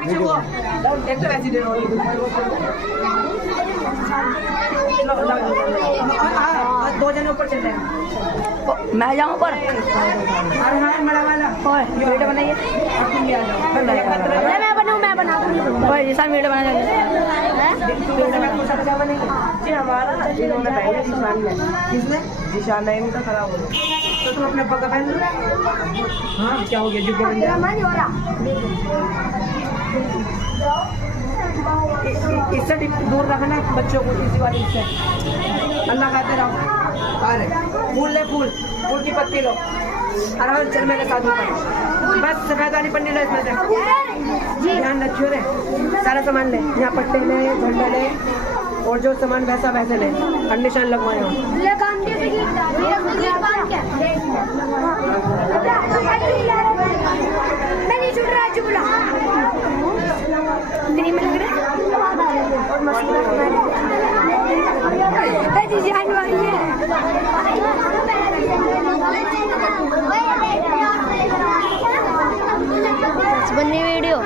पीछे को एक तो वैसी दे दो जने ऊपर चल रहे हैं। मैं जाऊँ पर अरे हाँ बड़ा वाला वीडियो बनाइए। मैं बना दूँगी जैसा वीडियो बना जी हमारा इन्होंने पहले निशान में किसने निशान है इनका खराब हो गया तो तुम अपने पक्का पहन लो। हाँ क्या हो गया जुब्बा बन गया। इससे दूर रखना बच्चों को इसी वाली से। अल्लाह खाते रहो। अरे फूल ले फूल फूल की पत्ती लो। अरे चल मेरे साथ ऊपर बस सफेद वाली पन्नी लो इसमें से। ध्यान रखियो रे सारा सामान ले यहाँ पट्टे ले झंडा ले और जो सामान वैसा वैसे ले और निशान लगवाए हो। बननी वीडियो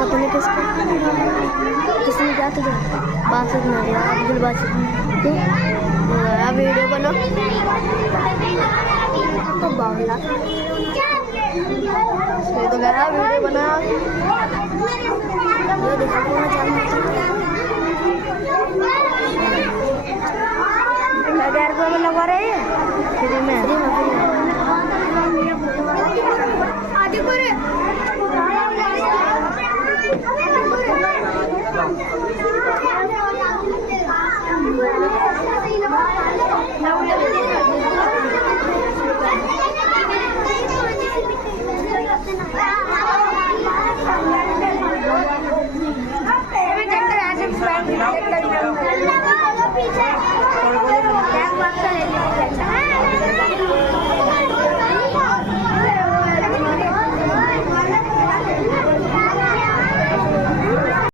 पता नहीं किसने क्या तुझे बात सुना दिया बात वीडियो बनो तो बावला तो वीडियो बना